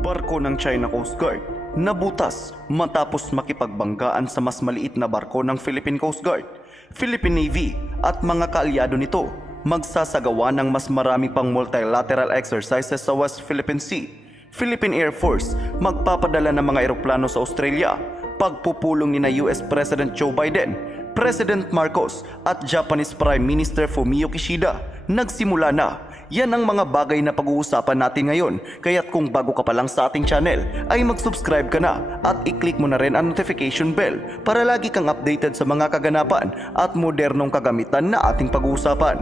Barko ng China Coast Guard nabutas matapos makipag-banggaan sa mas maliit na barko ng Philippine Coast Guard, Philippine Navy at mga kaalyado nito magsasagawa ng mas marami pang multilateral exercises sa West Philippine Sea. Philippine Air Force magpapadala ng mga eroplano sa Australia. Pagpupulong ni US President Joe Biden, President Marcos at Japanese Prime Minister Fumio Kishida. Nagsimula na. Yan ang mga bagay na pag-uusapan natin ngayon. Kaya't kung bago ka pa lang sa ating channel, ay mag-subscribe ka na at i-click mo na rin ang notification bell para lagi kang updated sa mga kaganapan at modernong kagamitan na ating pag-uusapan.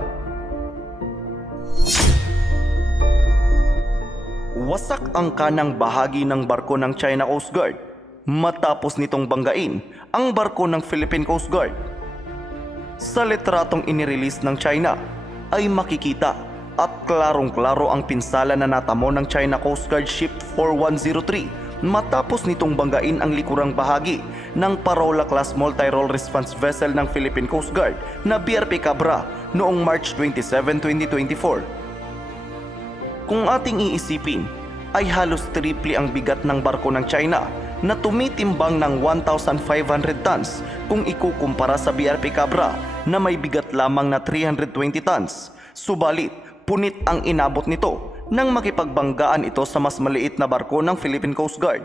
Wasak ang kanang bahagi ng barko ng China Coast Guard matapos nitong banggain ang barko ng Philippine Coast Guard. Sa litratong inirelease ng China ay makikita at klarong-klaro ang pinsala na natamo ng China Coast Guard Ship 4103 matapos nitong banggain ang likurang bahagi ng Parola-class multi-role response vessel ng Philippine Coast Guard na BRP Cabra noong March 27, 2024. Kung ating iisipin, ay halos triple ang bigat ng barko ng China na tumitimbang ng 1,500 tons kung ikukumpara sa BRP Cabra na may bigat lamang na 320 tons. Subalit, punit ang inabot nito nang makipag-banggaan ito sa mas maliit na barko ng Philippine Coast Guard.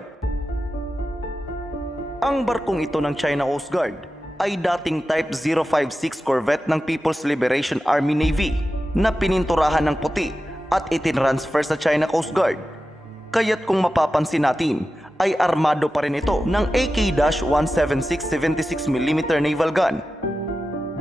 Ang barkong ito ng China Coast Guard ay dating Type 056 Corvette ng People's Liberation Army Navy na pininturahan ng puti at itinransfer sa China Coast Guard. Kaya't kung mapapansin natin, ay armado pa rin ito ng AK-176 76mm naval gun.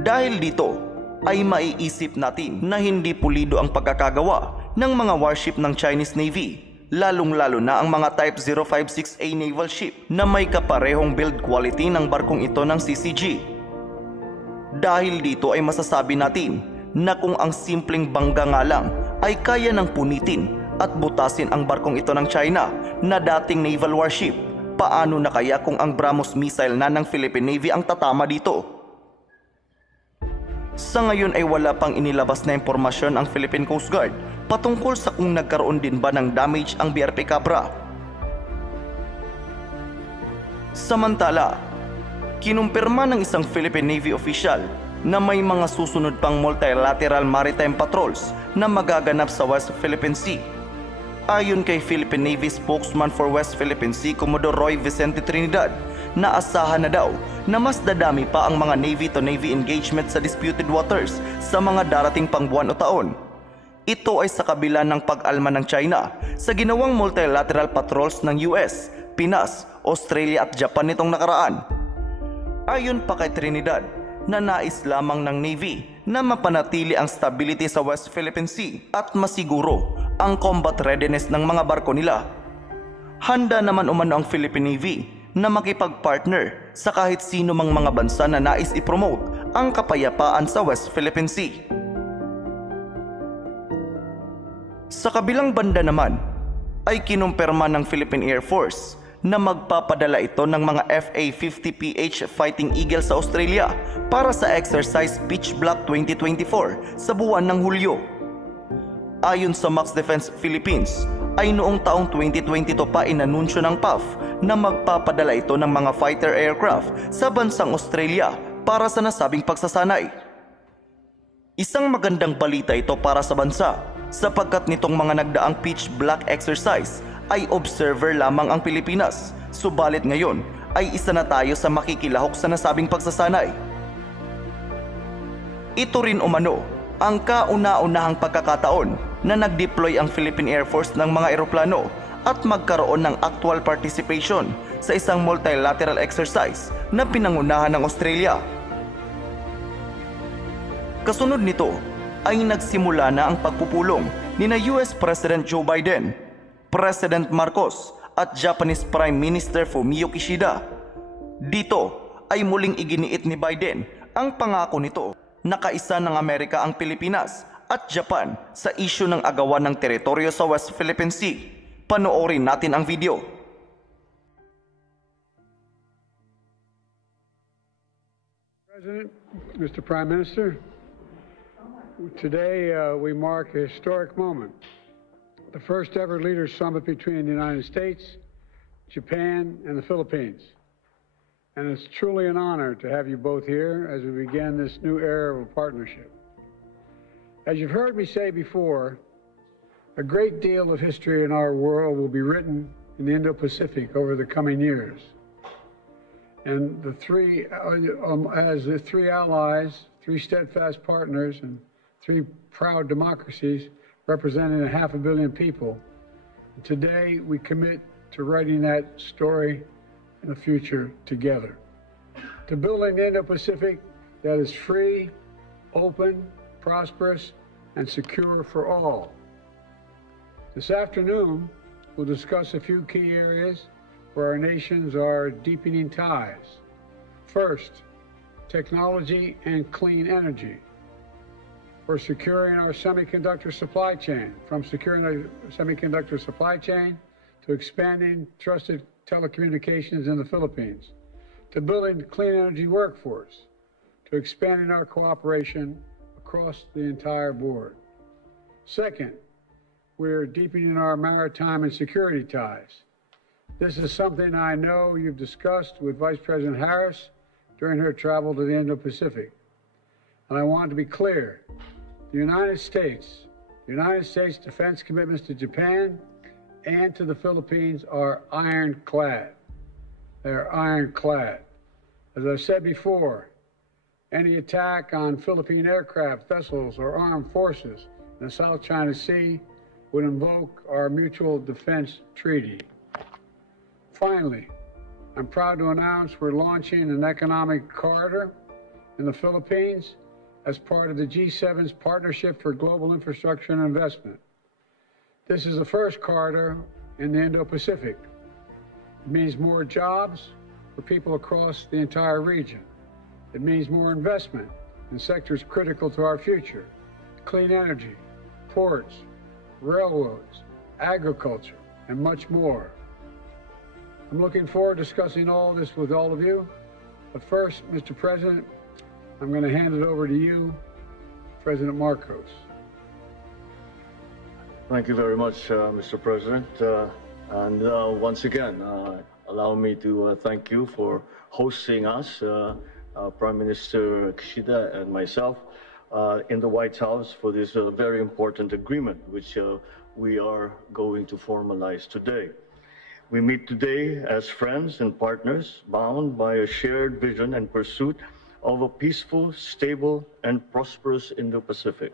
Dahil dito, ay maiisip natin na hindi pulido ang pagkakagawa ng mga warship ng Chinese Navy, lalong-lalo na ang mga Type 056A naval ship na may kaparehong build quality ng barkong ito ng CCG. Dahil dito ay masasabi natin na kung ang simpleng bangga nga lang ay kaya ng punitin at butasin ang barkong ito ng China na dating naval warship, paano na kaya kung ang BrahMos missile na ng Philippine Navy ang tatama dito? Sa ngayon ay wala pang inilabas na impormasyon ang Philippine Coast Guard patungkol sa kung nagkaroon din ba ng damage ang BRP Cabra. Samantala, kinumpirma ng isang Philippine Navy official na may mga susunod pang multilateral maritime patrols na magaganap sa West Philippine Sea. Ayon kay Philippine Navy spokesman for West Philippine Sea, Commodore Roy Vicente Trinidad, naasahan na daw na mas dadami pa ang mga Navy-to-Navy engagement sa disputed waters sa mga darating pang buwan o taon. Ito ay sa kabila ng pag-alma ng China sa ginawang multilateral patrols ng US, Pinas, Australia at Japan nitong nakaraan. Ayon pa kay Trinidad, na nais lamang ng Navy na mapanatili ang stability sa West Philippine Sea at masiguro ang combat readiness ng mga barko nila. Handa naman umano ang Philippine Navy na makipag-partner sa kahit sino mang mga bansa na nais i-promote ang kapayapaan sa West Philippine Sea. Sa kabilang banda naman, ay kinumpirma ng Philippine Air Force na magpapadala ito ng mga FA-50PH Fighting Eagle sa Australia para sa exercise Beach Block 2024 sa buwan ng Hulyo. Ayon sa Max Defense Philippines, ay noong taong 2022 pa inanunsyo ng PAF na magpapadala ito ng mga fighter aircraft sa bansang Australia para sa nasabing pagsasanay. Isang magandang balita ito para sa bansa sapagkat nitong mga nagdaang Beach Block exercise ay observer lamang ang Pilipinas, subalit ngayon ay isa na tayo sa makikilahok sa nasabing pagsasanay. Ito rin umano ang kauna-unahang pagkakataon na nag-deploy ang Philippine Air Force ng mga eroplano at magkaroon ng actual participation sa isang multilateral exercise na pinangunahan ng Australia. Kasunod nito ay nagsimula na ang pagpupulong nina US President Joe Biden, President Marcos at Japanese Prime Minister Fumio Kishida. Dito ay muling iginiit ni Biden ang pangako nito na kaisa ng Amerika ang Pilipinas at Japan sa isyu ng agawan ng teritoryo sa West Philippine Sea. Panoorin natin ang video. President, Mr. Prime Minister, today we mark a historic moment the first ever Leaders Summit between the United States, Japan, and the Philippines. And it's truly an honor to have you both here as we begin this new era of a partnership. As you've heard me say before, a great deal of history in our world will be written in the Indo-Pacific over the coming years. And the three, as the three allies, three steadfast partners, and three proud democracies representing 500 million people, today we commit to writing that story in the future together. To building the Indo-Pacific that is free, open, prosperous, and secure for all. This afternoon, we'll discuss a few key areas where our nations are deepening ties. First, technology and clean energy. For securing our semiconductor supply chain, from securing our semiconductor supply chain to expanding trusted telecommunications in the Philippines, to building a clean energy workforce, to expanding our cooperation across the entire board. Second, we're deepening our maritime and security ties. This is something I know you've discussed with Vice President Harris during her travel to the Indo-Pacific. And I want to be clear, the United States defense commitments to Japan and to the Philippines are ironclad. They're ironclad. As I've said before, any attack on Philippine aircraft, vessels, or armed forces in the South China Sea would invoke our Mutual Defense Treaty. Finally, I'm proud to announce we're launching an economic corridor in the Philippines as part of the G7's Partnership for Global Infrastructure and Investment. This is the first corridor in the Indo-Pacific. It means more jobs for people across the entire region. It means more investment in sectors critical to our future: clean energy, ports, railroads, agriculture, and much more. I'm looking forward to discussing all this with all of you. But first, Mr. President, I'm going to hand it over to you, President Marcos. Thank you very much, Mr. President. Once again, allow me to thank you for hosting us, Prime Minister Kishida and myself, in the White House for this very important agreement, which we are going to formalize today. We meet today as friends and partners, bound by a shared vision and pursuit of a peaceful, stable, and prosperous Indo-Pacific.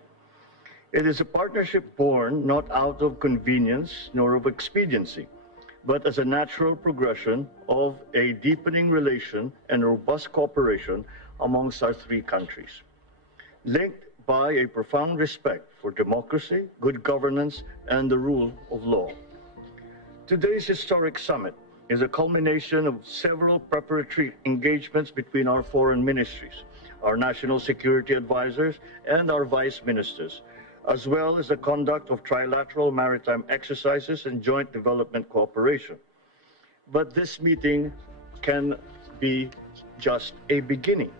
It is a partnership born not out of convenience nor of expediency, but as a natural progression of a deepening relation and robust cooperation amongst our three countries, linked by a profound respect for democracy, good governance, and the rule of law. Today's historic summit is a culmination of several preparatory engagements between our foreign ministries, our national security advisors, and our vice ministers, as well as the conduct of trilateral maritime exercises and joint development cooperation. But this meeting can be just a beginning.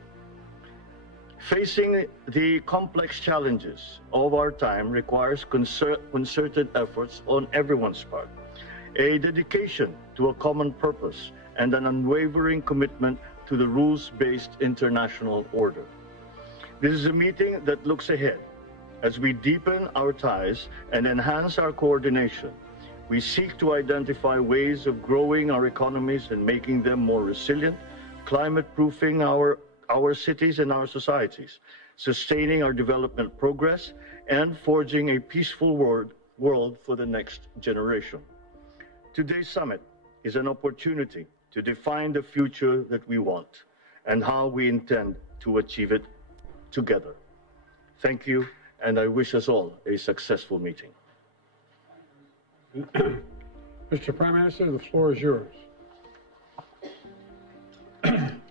Facing the complex challenges of our time requires concerted efforts on everyone's part, a dedication to a common purpose, and an unwavering commitment to the rules-based international order. This is a meeting that looks ahead. As we deepen our ties and enhance our coordination, we seek to identify ways of growing our economies and making them more resilient, climate-proofing our cities and our societies, sustaining our development progress, and forging a peaceful world for the next generation. Today's summit is an opportunity to define the future that we want and how we intend to achieve it together. Thank you, and I wish us all a successful meeting. Mr. Prime Minister, the floor is yours.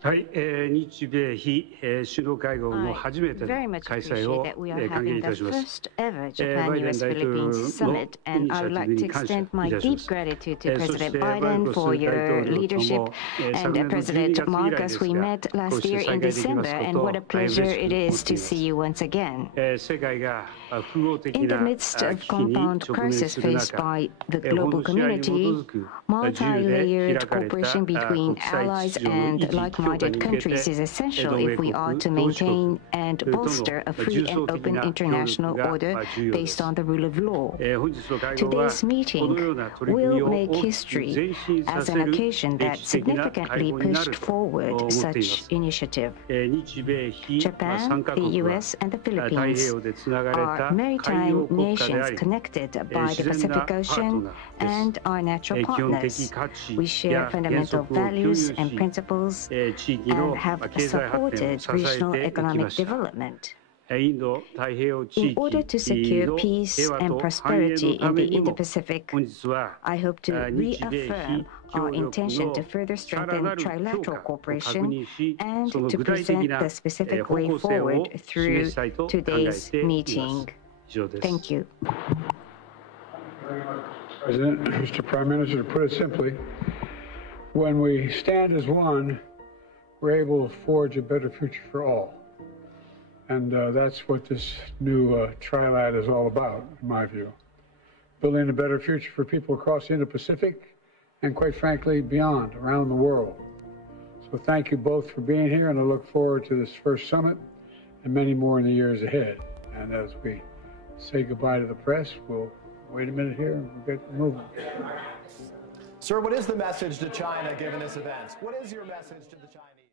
はい、日米非首脳会合の初めての very much 開 appreciate 催を that we are 歓迎 having いた the します。 first ever バイ Japan デン US 大統領 Philippines の Summit, イ and ニ I シア would ティブ like to に感謝 extend い my たしま deep す。 gratitude to そし President てバル Biden コス for 大 your 統領と leadership も and 昨年の12 President 月以来 Marcos. です We が、 met こう last して year 再 in 会できま December, すこ and とを what a 大変嬉 pleasure しく it 思 is ってい to ま see す。 you once again. 世界が複合的 In the な midst of 危機に compound 直面 crisis する faced 中、 by the 法 global の支配に基 community, づく自由で multi-layered 開かれた cooperation between 国際 allies 秩序の維 and 持強化 like-minded に向けて countries is essential 同盟 if we 国 are to 同志国 maintain and との bolster a free 重 and 層的 open な協 international 力が order 重要で based す。 on the rule of law. 本日の会合は Today's この meeting ような取り組み will を make 大きく history 前進さ as せ an る occasion that 歴史的な会 significantly 合にな pushed ると forward 思っていま such す。 initiative. 日米非3 Japan, カ the 国は US, and the 太平 Philippines 洋でつながれ are た海洋 maritime 国家であ nations り、 connected by the 自然な Pacific パート Ocean ナーです。 and are natural 基本的 partners. 価値 We share や原 fundamental 則を共有 values し、 and principles 地域 and の have 経済発展を supported 支え regional ていきま economic した。 development. インド太平洋地 In order to 域 secure の peace 平和 and と繁栄の prosperity た in め the にも、 Indo-Pacific, 本日は I hope to 日米非 reaffirm 協 our 力 intention の to further さら strengthen なる強 trilateral 化を確 cooperation 認し、 and その to 具体的 present な the specific 方 way 向性を forward 示 through したいと考え today's ています。 meeting. 以上です。 Thank you. President, Mr. Prime Minister, to put it simply, when we stand as one, we're able to forge a better future for all. And that's what this new Trilat is all about, in my view. Building a better future for people across the Indo-Pacific and, quite frankly, beyond, around the world. So thank you both for being here, and I look forward to this first summit and many more in the years ahead. And as we say goodbye to the press, we'll wait a minute here and we'll get moving. Sir, what is the message to China given this event? What is your message to the Chinese?